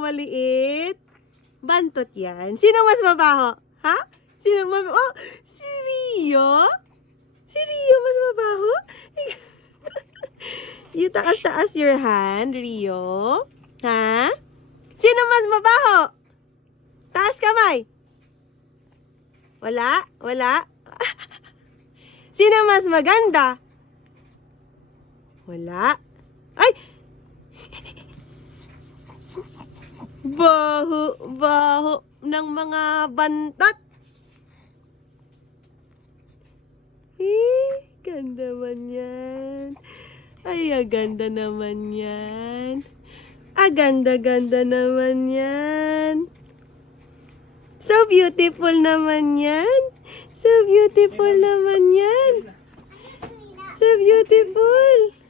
maliit? Bantot yan. Sino mas mabaho? Ha? Sino mas... Oh, si Rio? Si Rio mas mabaho? You taas-taas your hand, Rio. Ha? Sino mas mabaho? Taas kamay. Wala? Wala? Sino mas maganda? Wala. Ay! Baho ng mga bantot. Ganda man yan. Ay, aganda naman yan. Aganda-ganda naman yan. So beautiful naman yan. So beautiful naman yan. So beautiful.